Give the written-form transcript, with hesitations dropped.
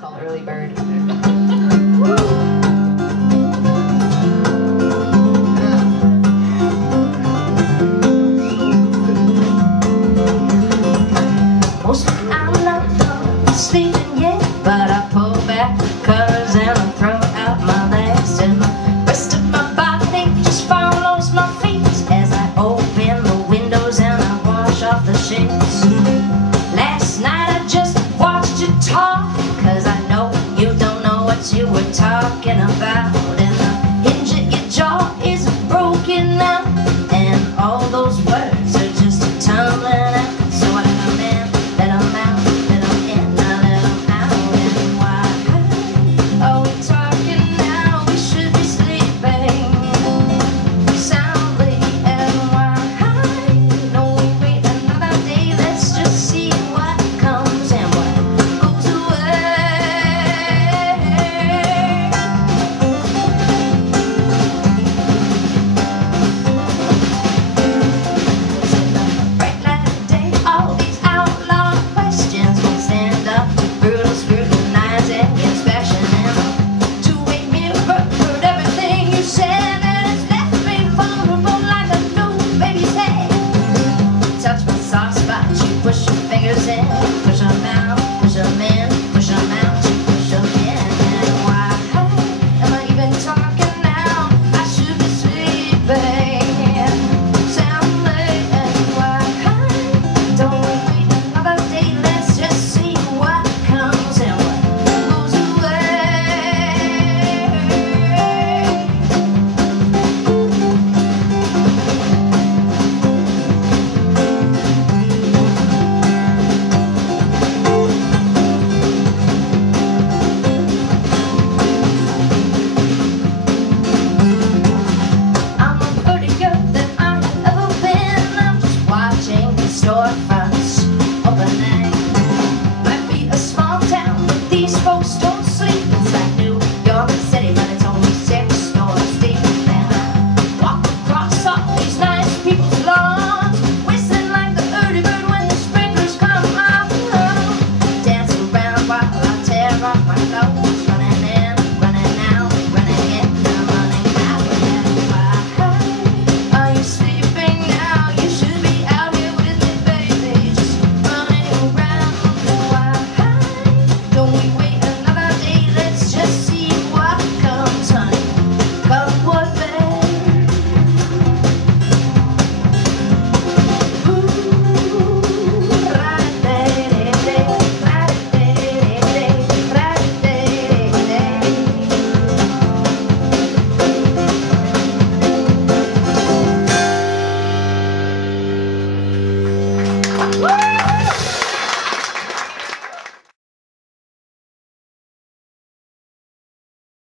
called Early Bird. I'm not done sleeping yet, but I pull back the covers and I throw out my legs, and the rest of my body just follows my feet as I open the windows and I wash off the sheets. Last night I just watched you talk, cause I know you don't know what you were talking about, and the hinge at your jaw is broken now, and all those words are just tumbling out. So I come in, let them out, let them in, now let them out. And why are we talking now? We should be sleeping soundly. And why don't we wait another day? Let's just see what comes and what goes away. Bright light of day, all these outlaw questions won't stand up to brutal scrutinizing inspection. And the two-way mirror heard everything you said, and it's left me vulnerable like a new baby's head. Touch my soft spot, you push your fingers in.